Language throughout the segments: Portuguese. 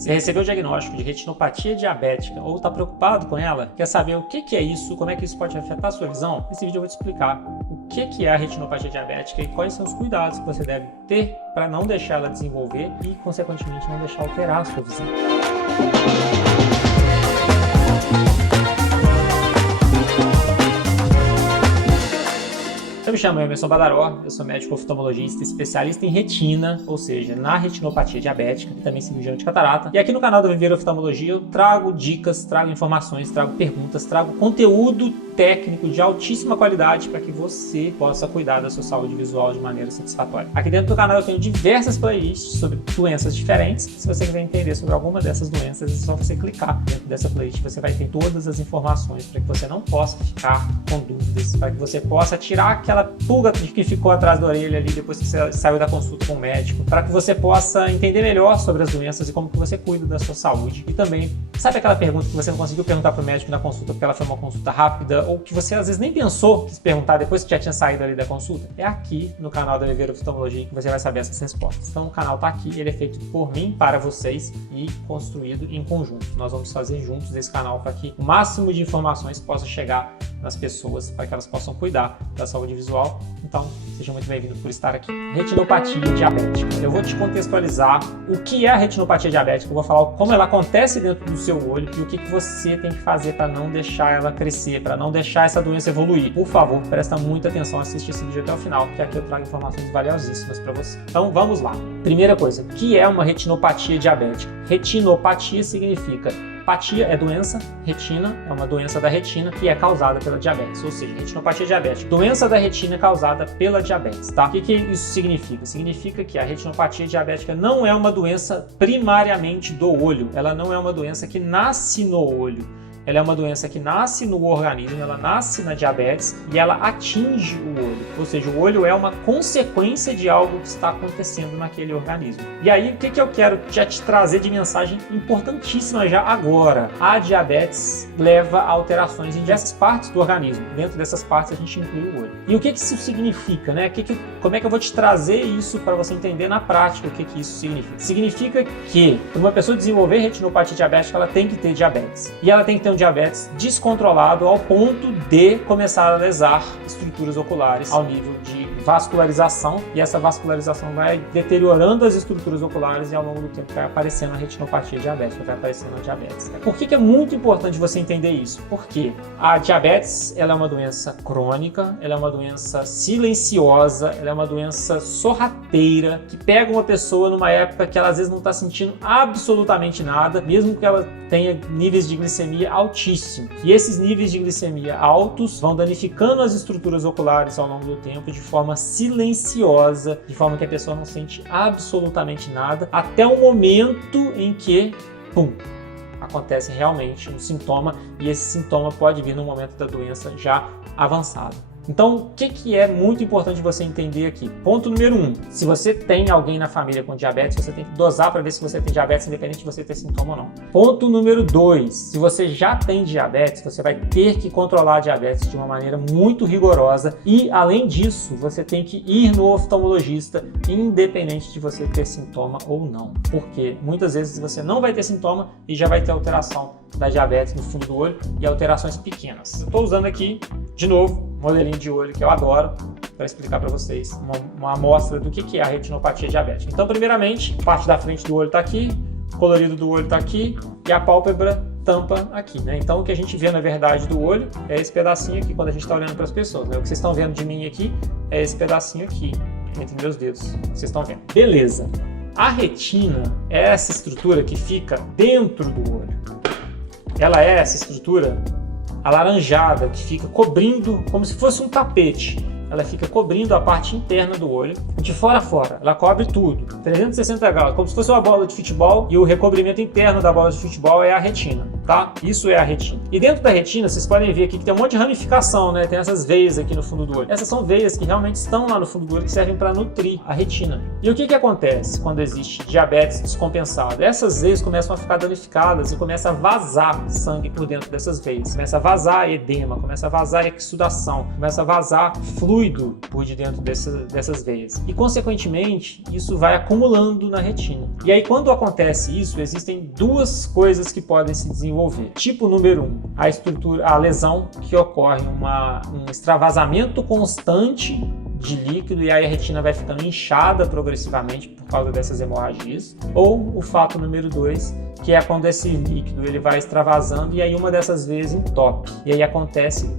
Você recebeu o diagnóstico de retinopatia diabética ou está preocupado com ela? Quer saber o que é isso? Como é que isso pode afetar a sua visão? Nesse vídeo eu vou te explicar o que é a retinopatia diabética e quais são os cuidados que você deve ter para não deixar ela desenvolver e, consequentemente, não deixar alterar a sua visão. Eu me chamo Emerson Badaró, eu sou médico oftalmologista especialista em retina, ou seja, na retinopatia diabética e também cirurgião de catarata. E aqui no canal da Viver Oftalmologia eu trago dicas, trago informações, trago perguntas, trago conteúdo técnico de altíssima qualidade para que você possa cuidar da sua saúde visual de maneira satisfatória. Aqui dentro do canal eu tenho diversas playlists sobre doenças diferentes. Se você quiser entender sobre alguma dessas doenças, é só você clicar dentro dessa playlist. Você vai ter todas as informações para que você não possa ficar com dúvidas, para que você possa tirar aquela pulga que ficou atrás da orelha ali depois que você saiu da consulta com o médico, para que você possa entender melhor sobre as doenças e como que você cuida da sua saúde. E também, sabe aquela pergunta que você não conseguiu perguntar para o médico na consulta porque ela foi uma consulta rápida ou que você às vezes nem pensou que se perguntar depois que já tinha saído ali da consulta? É aqui no canal da Viver Oftalmologia que você vai saber essas respostas. Então o canal está aqui, ele é feito por mim, para vocês e construído em conjunto. Nós vamos fazer juntos esse canal para que o máximo de informações possa chegar nas pessoas, para que elas possam cuidar da saúde visual. Então, seja muito bem-vindo por estar aqui. Retinopatia diabética. Eu vou te contextualizar o que é a retinopatia diabética, eu vou falar como ela acontece dentro do seu olho e o que você tem que fazer para não deixar ela crescer, para não deixar essa doença evoluir. Por favor, presta muita atenção, assiste esse vídeo até o final, que aqui eu trago informações valiosíssimas para você. Então, vamos lá. Primeira coisa, o que é uma retinopatia diabética? Retinopatia significa patia é doença, retina é uma doença da retina que é causada pela diabetes, ou seja, retinopatia diabética, doença da retina causada pela diabetes, tá? O que isso significa? Significa que a retinopatia diabética não é uma doença primariamente do olho, ela não é uma doença que nasce no olho. Ela é uma doença que nasce no organismo, ela nasce na diabetes e ela atinge o olho. Ou seja, o olho é uma consequência de algo que está acontecendo naquele organismo. E aí, o que eu quero já te trazer de mensagem importantíssima já agora? A diabetes leva a alterações em diversas partes do organismo. Dentro dessas partes a gente inclui o olho. E o que isso significa, né? Como é que eu vou te trazer isso para você entender na prática o que isso significa? Significa que para uma pessoa desenvolver retinopatia diabética, ela tem que ter diabetes. E ela tem que ter um diabetes descontrolado ao ponto de começar a lesar estruturas oculares ao nível de vascularização, e essa vascularização vai deteriorando as estruturas oculares e ao longo do tempo vai aparecendo a retinopatia diabética, vai aparecendo a diabetes. Por que é muito importante você entender isso? Porque a diabetes ela é uma doença crônica, ela é uma doença silenciosa, ela é uma doença sorrateira, que pega uma pessoa numa época que ela às vezes não está sentindo absolutamente nada, mesmo que ela tenha níveis de glicemia altíssimos. E esses níveis de glicemia altos vão danificando as estruturas oculares ao longo do tempo de forma silenciosa, de forma que a pessoa não sente absolutamente nada, até o momento em que, pum, acontece realmente um sintoma, e esse sintoma pode vir no momento da doença já avançada. Então, o que é muito importante você entender aqui? Ponto número 1. Se você tem alguém na família com diabetes, você tem que dosar para ver se você tem diabetes, independente de você ter sintoma ou não. Ponto número 2. Se você já tem diabetes, você vai ter que controlar a diabetes de uma maneira muito rigorosa e, além disso, você tem que ir no oftalmologista, independente de você ter sintoma ou não. Porque muitas vezes você não vai ter sintoma e já vai ter alteração da diabetes no fundo do olho e alterações pequenas. Eu estou usando aqui, de novo, modelinho de olho que eu adoro para explicar para vocês uma amostra do que é a retinopatia diabética. Então, primeiramente, a parte da frente do olho está aqui, o colorido do olho está aqui e a pálpebra tampa aqui, né? Então, o que a gente vê na verdade do olho é esse pedacinho aqui quando a gente está olhando para as pessoas, né? O que vocês estão vendo de mim aqui é esse pedacinho aqui entre meus dedos, vocês estão vendo. Beleza. A retina é essa estrutura que fica dentro do olho. Ela é essa estrutura alaranjada que fica cobrindo como se fosse um tapete. Ela fica cobrindo a parte interna do olho, de fora a fora. Ela cobre tudo, 360 graus, como se fosse uma bola de futebol, e o recobrimento interno da bola de futebol é a retina. tá? Isso é a retina. E dentro da retina, vocês podem ver aqui que tem um monte de ramificação, né? Tem essas veias aqui no fundo do olho. Essas são veias que realmente estão lá no fundo do olho, que servem para nutrir a retina. E o que acontece quando existe diabetes descompensado? Essas veias começam a ficar danificadas e começa a vazar sangue por dentro dessas veias. Começa a vazar edema, começa a vazar exudação, começa a vazar fluido por de dentro dessas veias. E, consequentemente, isso vai acumulando na retina. E aí, quando acontece isso, existem duas coisas que podem se desenvolver. Tipo número 1, a lesão que ocorre um extravasamento constante de líquido e aí a retina vai ficando inchada progressivamente por causa dessas hemorragias. Ou o fato número 2, que é quando esse líquido ele vai extravasando e aí uma dessas veias entope. E aí acontece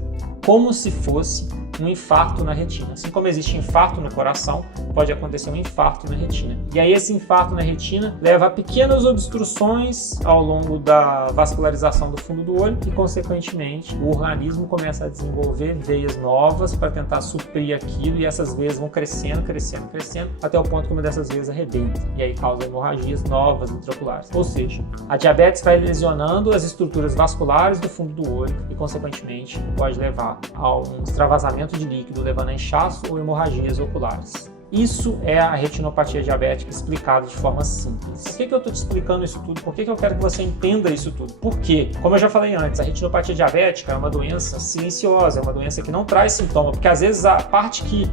como se fosse um infarto na retina. Assim como existe infarto no coração, pode acontecer um infarto na retina. E aí esse infarto na retina leva a pequenas obstruções ao longo da vascularização do fundo do olho e, consequentemente, o organismo começa a desenvolver veias novas para tentar suprir aquilo e essas veias vão crescendo, crescendo, crescendo, até o ponto que uma dessas veias arrebenta e aí causa hemorragias novas intraoculares. Ou seja, a diabetes vai lesionando as estruturas vasculares do fundo do olho e, consequentemente, pode levar a um extravasamento de líquido, levando a inchaço ou hemorragias oculares. Isso é a retinopatia diabética explicada de forma simples. Por que eu estou te explicando isso tudo? Por que eu quero que você entenda isso tudo? Porque, como eu já falei antes, a retinopatia diabética é uma doença silenciosa, é uma doença que não traz sintoma, porque às vezes a parte que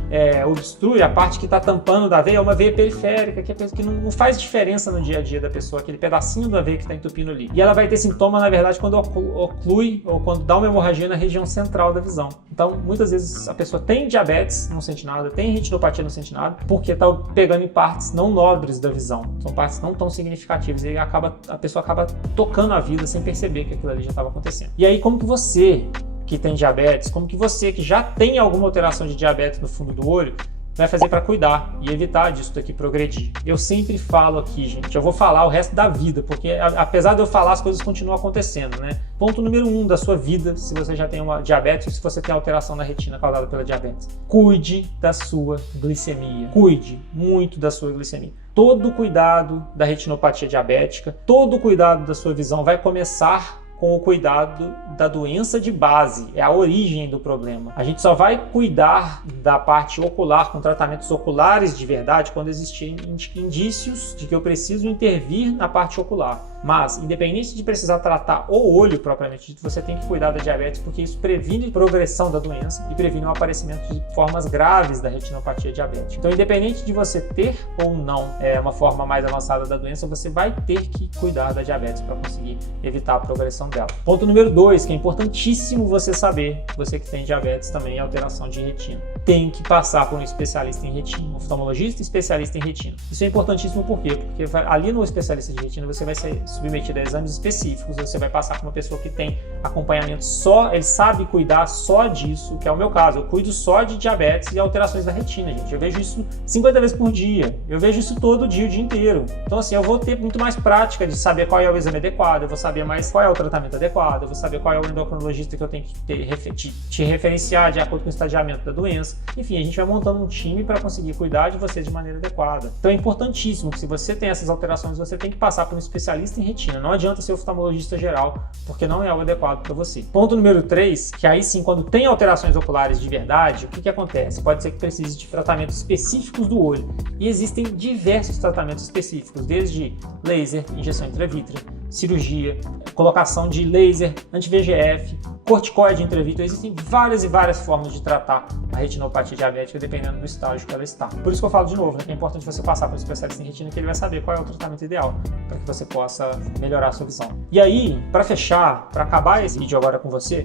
obstrui, a parte que está tampando da veia é uma veia periférica, que não faz diferença no dia a dia da pessoa, aquele pedacinho da veia que está entupindo ali. E ela vai ter sintoma, na verdade, quando oclui ou quando dá uma hemorragia na região central da visão. Então, muitas vezes a pessoa tem diabetes, não sente nada, tem retinopatia, não sente nada, porque está pegando em partes não nobres da visão. São partes não tão significativas e a pessoa acaba tocando a vida sem perceber que aquilo ali já estava acontecendo. E aí, como que você que tem diabetes, como que você que já tem alguma alteração de diabetes no fundo do olho, vai fazer para cuidar e evitar disso daqui progredir? Eu sempre falo aqui, gente, eu vou falar o resto da vida, porque apesar de eu falar, as coisas continuam acontecendo, né? Ponto número 1 da sua vida, se você já tem uma diabetes ou se você tem alteração na retina causada pela diabetes. Cuide da sua glicemia. Cuide muito da sua glicemia. Todo o cuidado da retinopatia diabética, todo o cuidado da sua visão vai começar com o cuidado da doença de base, é a origem do problema. A gente só vai cuidar da parte ocular com tratamentos oculares de verdade quando existirem indícios de que eu preciso intervir na parte ocular. Mas, independente de precisar tratar o olho propriamente dito, você tem que cuidar da diabetes, porque isso previne a progressão da doença e previne o aparecimento de formas graves da retinopatia diabética. Então, independente de você ter ou não uma forma mais avançada da doença, você vai ter que cuidar da diabetes para conseguir evitar a progressão dela. Ponto número 2, que é importantíssimo você saber, você que tem diabetes também, alteração de retina. Tem que passar por um especialista em retina, um oftalmologista especialista em retina. Isso é importantíssimo por quê? Porque ali no especialista de retina você vai ser submetido a exames específicos, você vai passar por uma pessoa que tem acompanhamento só, ele sabe cuidar só disso, que é o meu caso. Eu cuido só de diabetes e alterações da retina, gente. Eu vejo isso 50 vezes por dia, eu vejo isso todo dia, o dia inteiro. Então assim, eu vou ter muito mais prática de saber qual é o exame adequado, eu vou saber mais qual é o tratamento adequado, eu vou saber qual é o endocrinologista que eu tenho que te referenciar de acordo com o estadiamento da doença. Enfim, a gente vai montando um time para conseguir cuidar de você de maneira adequada. Então é importantíssimo que se você tem essas alterações, você tem que passar por um especialista em retina. Não adianta ser oftalmologista geral, porque não é algo adequado para você. Ponto número 3, que aí sim, quando tem alterações oculares de verdade, o que acontece? Pode ser que precise de tratamentos específicos do olho. E existem diversos tratamentos específicos, desde laser, injeção intravítrea, cirurgia, colocação de laser, anti-VEGF, corticoide intravítrea. Existem várias e várias formas de tratar a retinopatia diabética dependendo do estágio que ela está. Por isso que eu falo de novo, né, que é importante você passar por um especialista em retina, que ele vai saber qual é o tratamento ideal para que você possa melhorar a sua visão. E aí, para fechar, para acabar esse vídeo agora com você,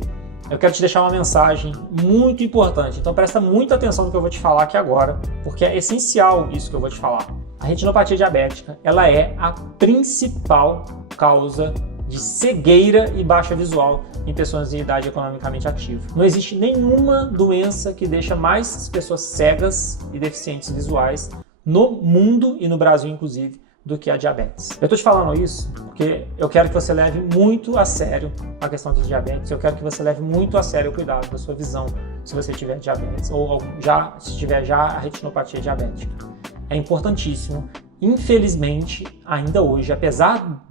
eu quero te deixar uma mensagem muito importante. Então presta muita atenção no que eu vou te falar aqui agora, porque é essencial isso que eu vou te falar. A retinopatia diabética, ela é a principal causa de cegueira e baixa visual em pessoas em idade economicamente ativa. Não existe nenhuma doença que deixa mais pessoas cegas e deficientes visuais no mundo e no Brasil, inclusive, do que a diabetes. Eu estou te falando isso porque eu quero que você leve muito a sério a questão de diabetes, eu quero que você leve muito a sério o cuidado da sua visão se você tiver diabetes ou se tiver já a retinopatia diabética. É importantíssimo. Infelizmente, ainda hoje, apesar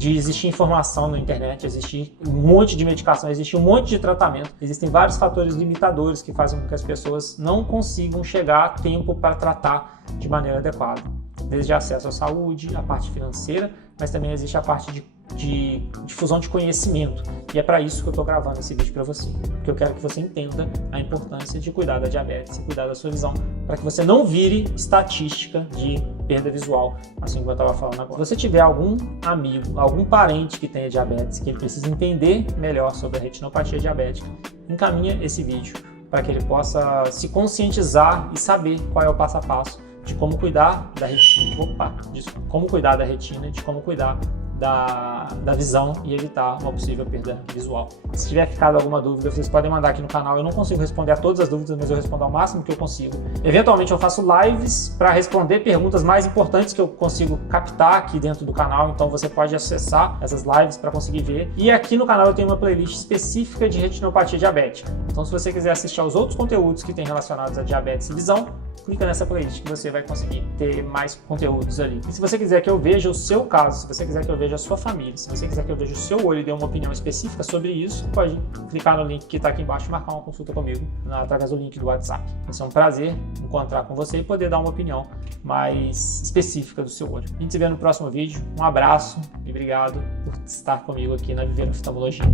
de existir informação na internet, existir um monte de medicação, existir um monte de tratamento, existem vários fatores limitadores que fazem com que as pessoas não consigam chegar a tempo para tratar de maneira adequada. Desde acesso à saúde, a parte financeira, mas também existe a parte de difusão de conhecimento. E é para isso que eu estou gravando esse vídeo para você, porque eu quero que você entenda a importância de cuidar da diabetes e cuidar da sua visão, para que você não vire estatística de perda visual, assim como eu estava falando agora. Se você tiver algum amigo, algum parente que tenha diabetes, que ele precisa entender melhor sobre a retinopatia diabética, encaminha esse vídeo para que ele possa se conscientizar e saber qual é o passo a passo de como cuidar da retina, como cuidar da retina, de como cuidar da visão e evitar uma possível perda visual. Se tiver ficado alguma dúvida, vocês podem mandar aqui no canal. Eu não consigo responder a todas as dúvidas, mas eu respondo ao máximo que eu consigo. Eventualmente eu faço lives para responder perguntas mais importantes que eu consigo captar aqui dentro do canal, então você pode acessar essas lives para conseguir ver. E aqui no canal eu tenho uma playlist específica de retinopatia diabética. Então se você quiser assistir aos outros conteúdos que tem relacionados a diabetes e visão, clica nessa playlist que você vai conseguir ter mais conteúdos ali. E se você quiser que eu veja o seu caso, se você quiser que eu veja a sua família, se você quiser que eu veja o seu olho e dê uma opinião específica sobre isso, pode clicar no link que está aqui embaixo e marcar uma consulta comigo através do link do WhatsApp. Vai ser um prazer encontrar com você e poder dar uma opinião mais específica do seu olho. A gente se vê no próximo vídeo. Um abraço e obrigado por estar comigo aqui na Viver Oftalmologia.